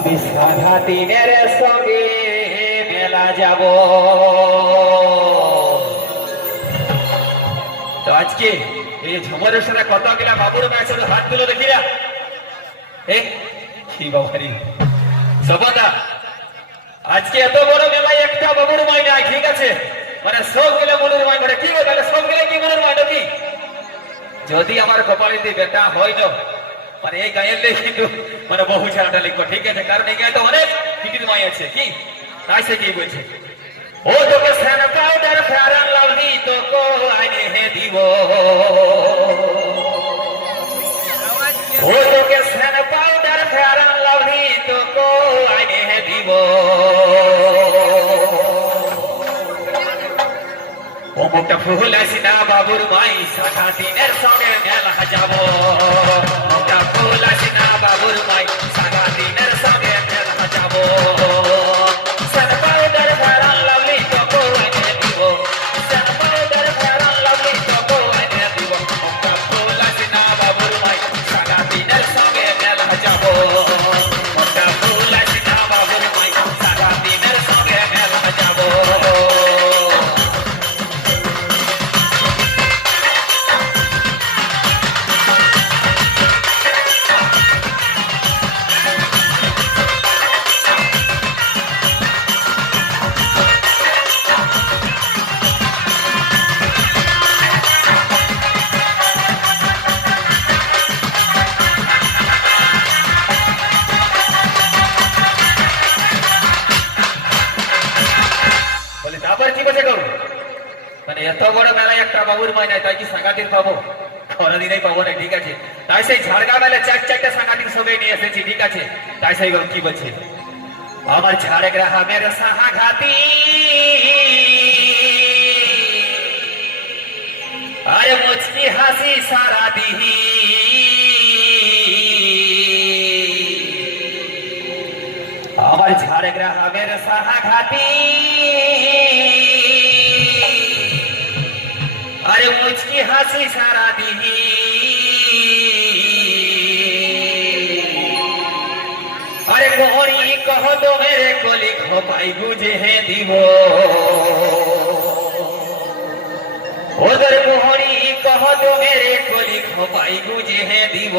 আমি সারা দিনের সঙ্গে মেলা যাব। তো আজকে এই ঝুমরের সাথে কত গেলা বাবুর ম্যাচ হাতগুলো দেখিরা এই কি বাবারি। আজকে এত বড় মেলায় একটা বাবুর মাই নাই, ঠিক আছে? মানে সব গেলে মনুর মাই মানে কি গো, তাহলে সব গেলে কি মনুর মাই নাকি? যদি আমার কপালে বেটা হয় না মানে এই গায়ের কিন্তু মানে বহু ছাড়াটা লিখব ঠিক আছে? কারণ গায়ে তো অনেক পিটির মাই আছে। কি? তাই সে কি বলছে? ও তোকে স্যান পাউডার ফেরান লাভলি তোকে, আইনে হে দিব। ও তোকে স্যান পাউডার ফেরান লাভলি তোকে, আইনে হে দিব। ও মুখটা ফুল আসিনা বাবুর মাই শাখা দিনের সঙ্গে মেলা যাব আসিনা বাবুর মাই শাখা কি বসে করব মানে এত বড় একটা বাবুর মাই নাই তাই কি সাংঘাতিক পাবো পাবো না ঠিক আছে। তাই সেই চার চারটে সাংঘাতিক সঙ্গে নিয়ে এসেছি, ঠিক আছে। তাই সেই কি বলছে? আমার ঝাড়গ্রাহা মেরে সাহাঘাতি আরে মুচকি হাসি সারা দিহি আমার ঝাড়গ্রামের সাহাঘাতি আরে মুচকি হাসি সারা দিহি আরে কোহরি কহ তো মেরে কলি খপাই বুঝে হে দিব। ওদের মোহরি কহ তো মেরে কলি খপাই বুঝে হে দিব।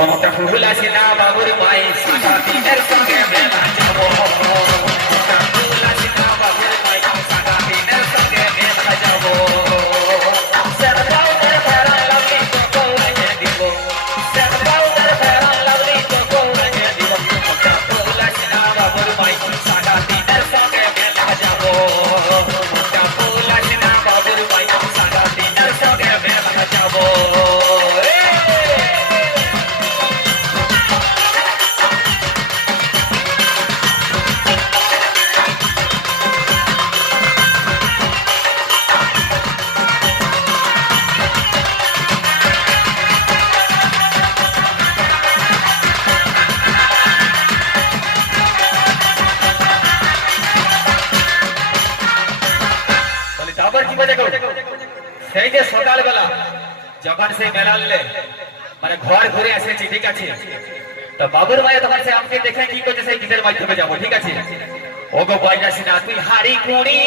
ওটা ফুল আছে না বাবুর মাই সাদা দিনের সঙ্গে মেলা যাব। সেই যে সকালবেলা যখন সেই মেলালে মানে ঘর ঘুরে এসেছি, ঠিক আছে? তো বাবুর মায়ে তখন সে আমাকে দেখে কি করছে, সেই গীতের মাধ্যমে যাব, ঠিক আছে? ও গো বয়নাসি না তুই হাড়ি কুড়ি।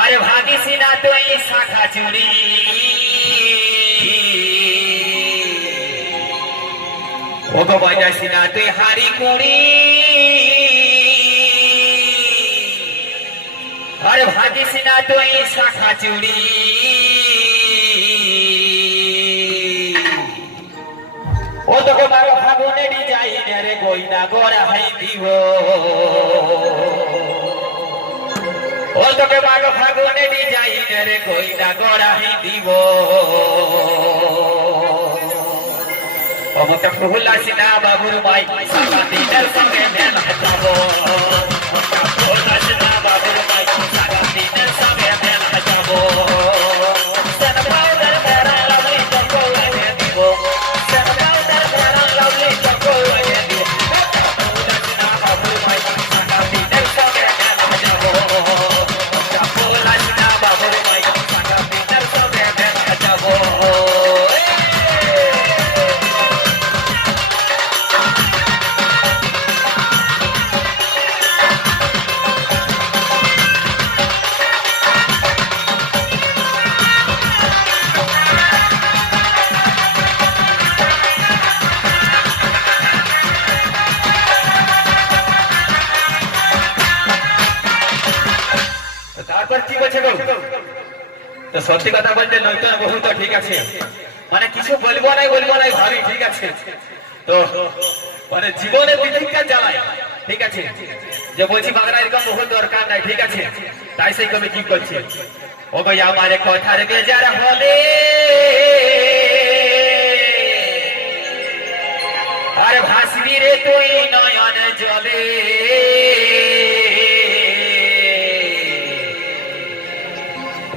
আরে ভাগিসি না তুই শাখা চুরি। ও গো বয়নাসি না তুই হাড়ি কুড়ি। আরে ভাগিস না তুই শাখা চুড়ি ও তোকে মারো ফাগুনে ডিজাইন রে গইনা গড়া হাই দিব। ও তোকে মারো ফাগুনে ডিজাইন রে গইনা গড়া হাই দিব। অমুকটা ফুল আসিনা বাবুর মাই, সারা দিনের সঙ্গে মেলা যাব ফুল আসিনা বাবুর মাই তো সত্যি কথা বলতে নৈতন বহু তো ঠিক আছে। মানে কিছু বলব নাই বলব নাই, ভাবি, ঠিক আছে। তো মানে জীবনে বিধিকা জ্বালায়, ঠিক আছে। যে বলছি বাংলা এরকম বহু দরকার নাই, ঠিক আছে। তাই সেই কবি কি করছে? ও ভাই আমার কথার বেজার হলে আর ভাসবি রে তুই নয়ন জলে।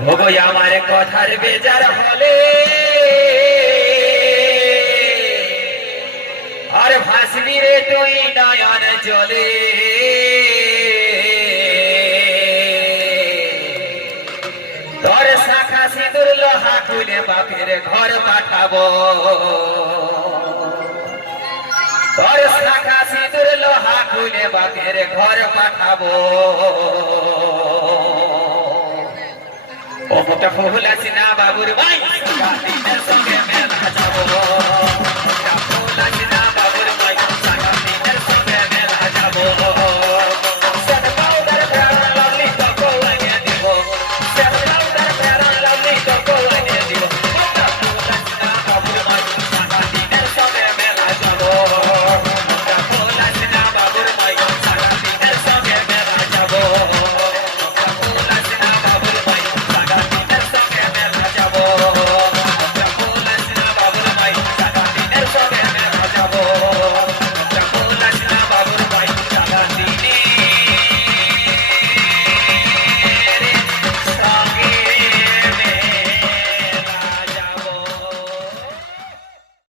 ওগো আমার কথার বেজার হলে। আর ভাসবি রে তুই নয়ন জলে। তোর শাখা সিঁদুর লোহা খুলে বাপের ঘর পাঠাবো। তোর শাখা সিঁদুর লোহা খুলে বাপের ঘর পাঠাবো। মোটা ফুল আছে না বাবুর ভাই সঙ্গে মেলা যাব